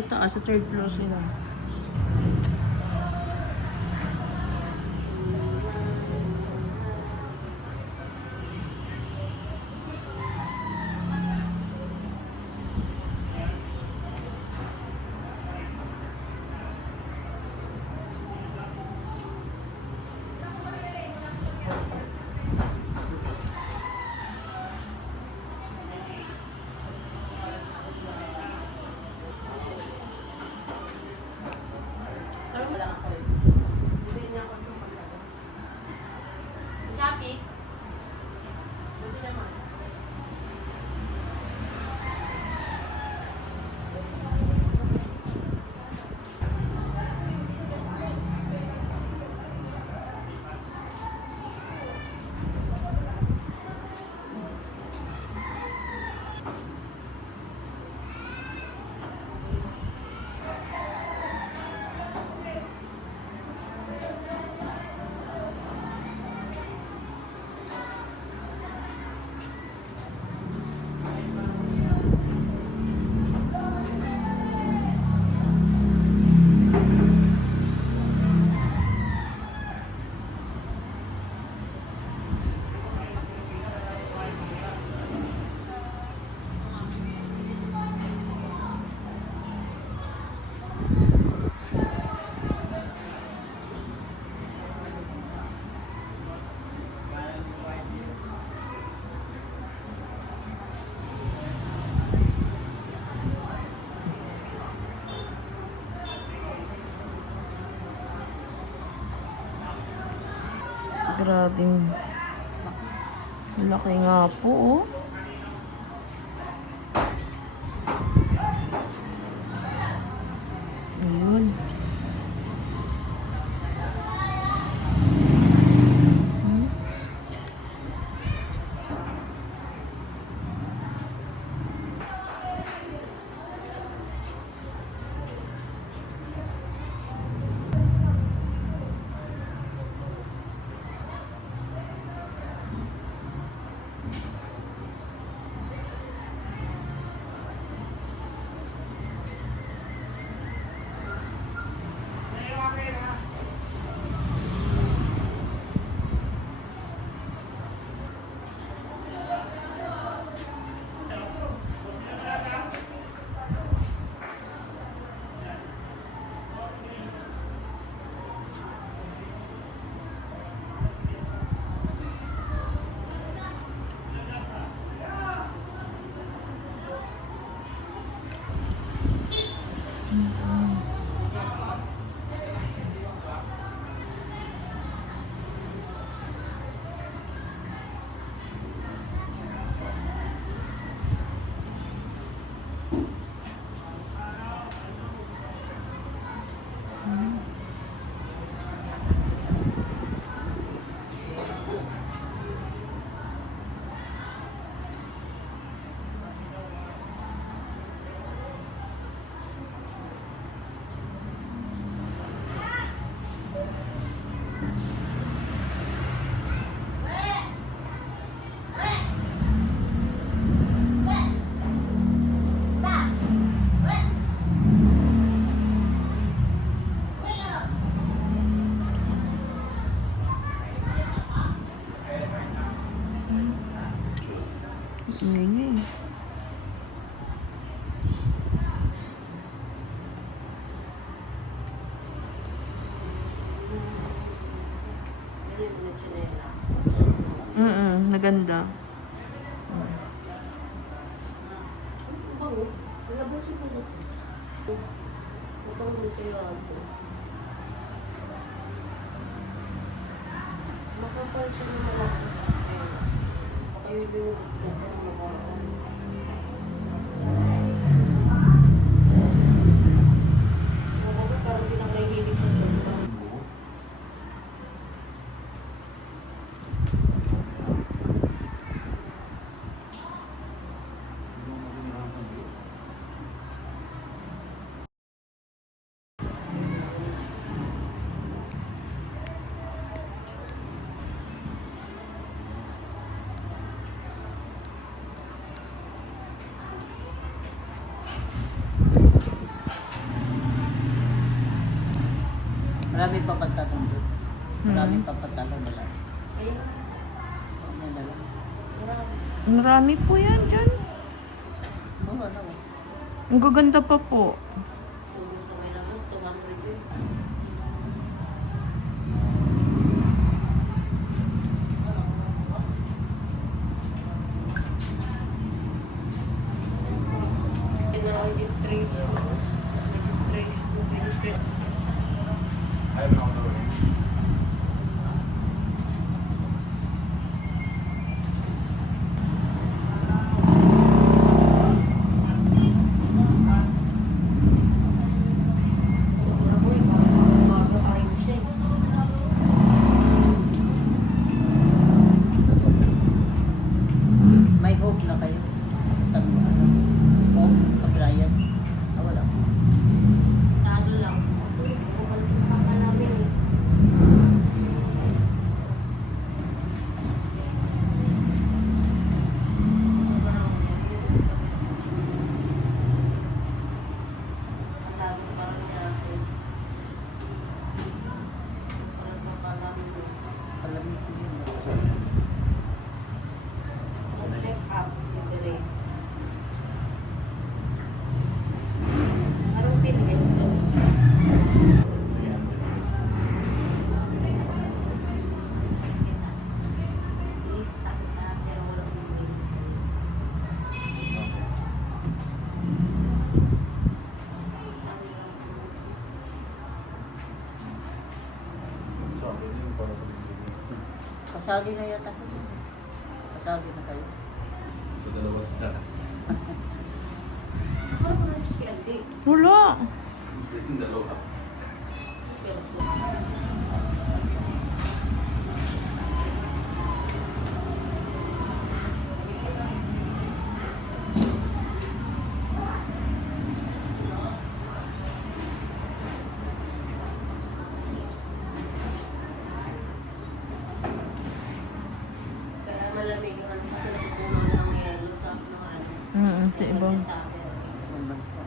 Sa taas, sa third floor sila. Grabe. Laki nga po, oh. Ayun. Ngayon. Naganda. Makapal siya ng mga kayo din gusto ko parang bilang nahihilig siya siya. papunta doon. Maraming papatalo na lang. Ayun. Yan na lang. Marami po yan dyan. Oo, ano. Ang gaganda pa po. Tubig sa may labas, 200 yun. Registration. Sobra po eh, parang mag-ayos siya eh. May hope na kayo. Ano? Hope, pag-Ryan. Ah, wala. Sado lang. Bumalik sa papa namin eh. Sobrang ang lagot parang natin. Parang papalam mo. Alam mo ko yun. Check up. Libre. Anong pinhit ko? Lista na pero walang pinhit sa'yo. Kasali na yata ko. Kasali na kayo. Ano ba si Ate? Wala. Kaya malamig ang ano kasi napupuno ng yelo sa mga ano. Sa ibang. Sa akin. Ang bansa.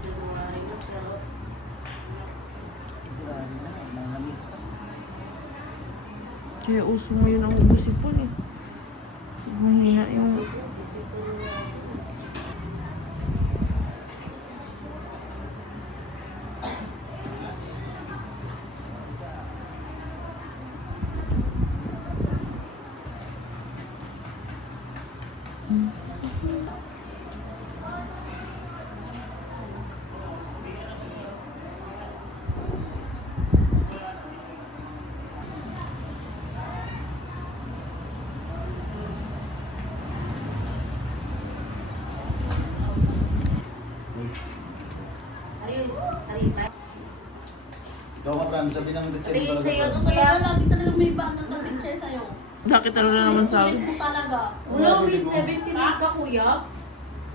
February na pero Sigurado na. Malamig pa. Kaya uso ngayon ang usipon eh. Mahina yung... ayun, taripa. Ikaw ka, Fran, sabi ng teacher Tingin talaga. sa'yo, Fran. ano kaya lagi talaga may bahan ng picture sa'yo. Bakit talaga naman sa... Shit mo talaga. Wala, with 78 ka kuya.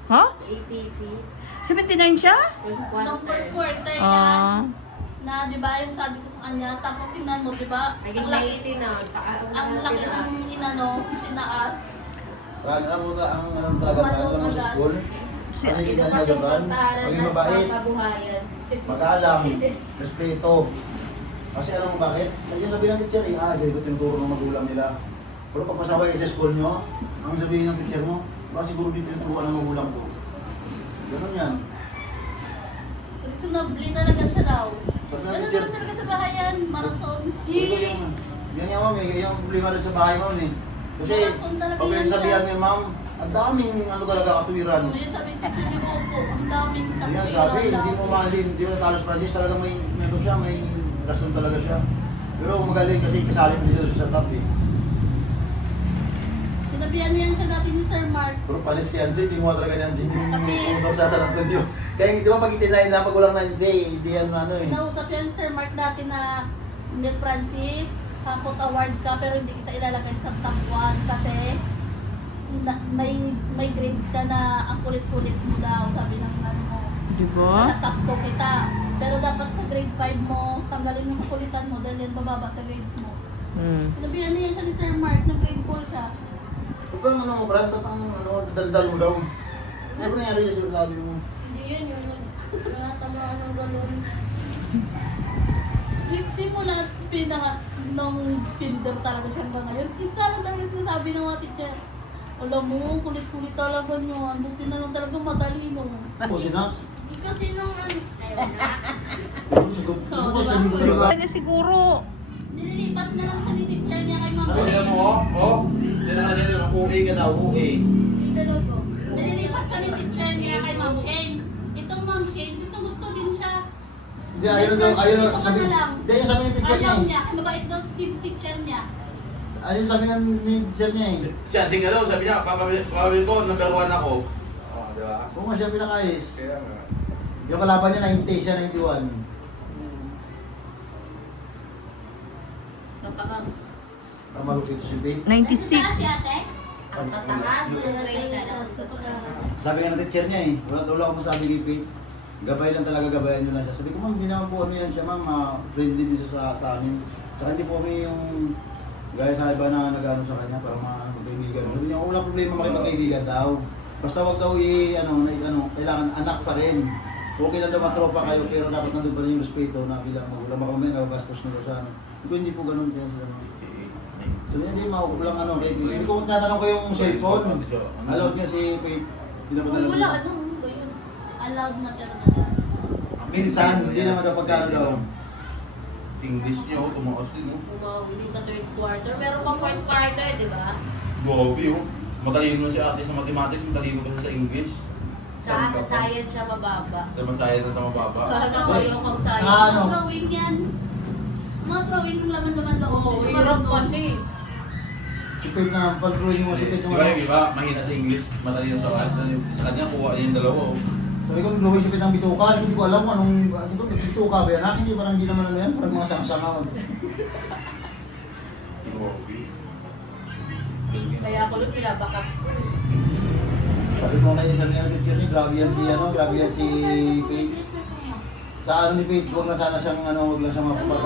Ha? APC. 79 siya? First Nung first quarter yan, Ah. na di ba yung sabi ko sa kanya, tapos tingnan mo, di ba? Naging Ang laki, 90 na. ang laki ng inano, tinaas. Fran, alam mo na ang anong talaga, Fran, alam mo sa school? Si- Ano kita niya sa Fran? Maging mabait, kabuhayan. magalang, respeto. Kasi alam mo bakit? Nandiyan sabihin ng teacher, ganito tinuturo ng magulang nila. Pero pag pasaway kayo sa school nyo, ang sabihin ng teacher mo, baka siguro dito tinuturuan ng magulang ko. Ganun yan. Reasonably talaga siya daw. Sabi ng Ganun teacher, naman talaga sa bahayan, marathon. yan nga ma'am, yung problema rin sa bahay ma'am eh. Kasi Marathon talaga pag yan sabihan siya. niya ma'am, ang daming ano talaga katuwiran. So yun sabi ko, sabi ko po, ang daming Yan, grabe, katwiran hindi daw. mo mahalin, hindi mo natalos Francis, talaga may meron siya, may rason talaga siya. Pero magaling kasi kasali mo dito sa top eh. Sinabihan niya siya dati ni Sir Mark. Pero panis kay Anzi, hindi mo talaga ni Anzi, hindi mo Kasi- magsasanap yun. Kaya di ba pag itinlayin na pag walang na hindi yan ano eh. Kinausap yan Sir Mark dati na Mil Francis, Hakot Award ka pero hindi kita ilalagay sa top 1 kasi may grades ka na ang kulit-kulit mo daw, sabi ng ano mo. Di ba? Sa top 2 kita. Pero dapat sa grade 5 mo, tanggalin yung kakulitan mo dahil yan bababa sa grades mo. Hmm. Sinabihan niya siya ni Sir Mark na grade 4 siya. Sobrang ano mo, Brad, ba't ang ano, daldal mo daw? Ano ba nangyari sa labi mo? Hindi yun, yun. Natamaan ng galon. Simula, nung kinder talaga siya hanggang ngayon. Isa lang talaga sinasabi ng mga teacher. Alam mo, kulit-kulit talaga nyo. Buti na lang talaga matalino. Ako sina? Kasi nung ano, Bukod sa dito talaga. Kanya siguro. nililipat na lang siya ni teacher niya kay Ma'am Alam Shane. mo, oh? Yan ang nakalagay doon, OA ka daw, OA. Dalago. Nililipat siya ni teacher niya kay Ma'am Shane. Itong Ma'am Shane, gusto din siya. Hindi, ayun daw, ayun Dito ka sabi. na lang. Hindi, yung sabi ng teacher niya Ayaw eh. niya, mabait daw si teacher niya. Ayun sabi ng teacher niya eh. Si Ansing nga daw, sabi niya, papawin ko, number 1 ako. Oh, di ba? Oo nga siya pinakais. Kaya nga. Yung kalaban niya 90, siya 91. Tatakas. Ang malupit si Pete. 96. Si ate? Ang tatakas. Sabi nga ng teacher niya eh, wala akong masabi kay Pete. Gabay lang talaga, gabayan nyo lang siya. Sabi ko, ma'am, hindi naman po ano yan siya, ma'am, friendly din siya sa amin. Saka hindi po kami yung gaya sa iba na nag-ano sa kanya para magkaibigan. Sabi niya, wala problema makipagkaibigan daw. Basta wag daw kailangan anak pa rin. Okay lang daw matropa kayo, pero dapat nandun pa rin yung respeto na bilang magulang. Baka may nagagastos nyo sa ano. Hindi po ganun kaya sa ano. Sabi niya, hindi makukulang ano kay Pete. Hindi ko tatanong ko yung cellphone. Allowed niya si Pete. Uy, wala. Ano ba yun? Allowed na pero na. Minsan, hindi naman daw pagkano daw. English niyo, tumaos din, oh. Umawin sa third quarter. Meron pang fourth quarter, di ba? Gobi, oh. Matalino si ate sa mathematics, matalino pa siya sa English. Sa science siya mababa. Sa masaya na sa mababa. Talaga ko yung pang Ah, science. ano? Mga drawing yan. Mga drawing ng laman-laman loob. Oo, hirap kasi. Sipit na, pag-drawing mo, sipit Di mo. ba yung iba, mahina sa English, matalino sa math. Sa kanya, kuha niya yung dalawa, oh. Sabi ko, nag-drawing sipit ng bituka. Hindi ko alam kung anong, hindi ko, bituka ba yan? Akin, hindi naman ano yan. Parang mga sang-sangaw. Gobi. Kaya ako lang pinabakat. Sabi ko ngayon, sabi ng teacher niya, grabe yan si, grabe yan si Pete. Sa ano ni Pete, huwag na sana siyang, huwag lang siyang mapapata.